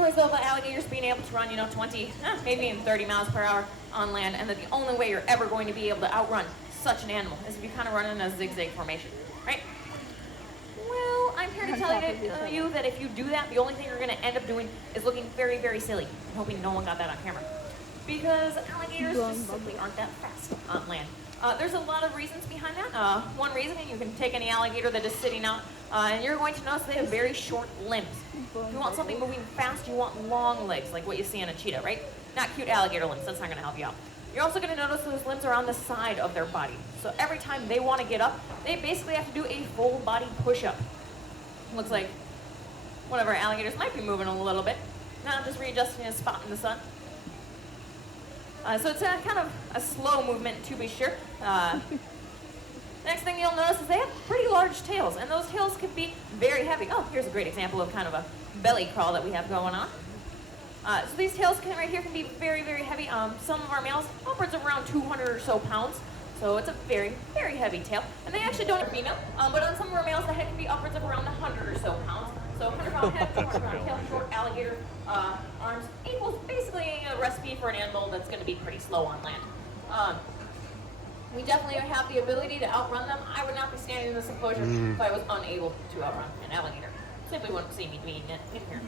stories though about alligators being able to run, 20, maybe even 30 miles per hour on land, and that the only way you're ever going to be able to outrun such an animal is if you kind of run in a zigzag formation, right? Well, I'm here to tell you that if you do that, the only thing you're going to end up doing is looking very, very silly. I'm hoping no one got that on camera. Because alligators just simply aren't that fast on land. There's a lot of reasons behind that. One reason, you can take any alligator that is sitting out, and you're going to notice they have very short limbs. If you want something moving fast, you want long legs, like what you see in a cheetah, right? Not cute alligator limbs, that's not going to help you out. You're also going to notice those limbs are on the side of their body. So every time they want to get up, they basically have to do a full body push-up. Looks like one of our alligators might be moving a little bit. Now just readjusting his spot in the sun. So it's kind of a slow movement, to be sure. Next thing you'll notice is they have pretty large tails, and those tails can be very heavy. Oh, here's a great example of kind of a belly crawl that we have going on. So these tails right here can be very, very heavy. Some of our males, upwards of around 200 or so pounds. So it's a very, very heavy tail. And they actually don't have female, but on some of our males, the head can be upwards of around 100 or so pounds. So 100-pound head, 200-pound tail, short alligator arms equals basically a recipe for an animal that's going to be pretty slow on land. We definitely have the ability to outrun them. I would not be standing in this enclosure if I was unable to outrun an alligator. Simply wouldn't see me being in here.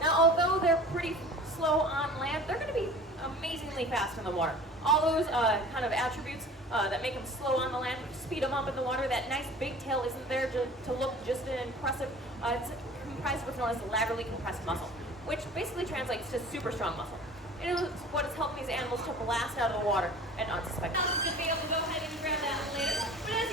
Now, although they're pretty slow on land, they're going to be amazingly fast in the water. All those kind of attributes that make them slow on the land, speed them up in the water. That nice big tail isn't there to look just impressive. It's comprised of what's known as laterally compressed muscle, which basically translates to super strong muscle. It is what is helping these animals to blast out of the water and unsuspected. Now, I'm going to be able to go ahead and grab that later. But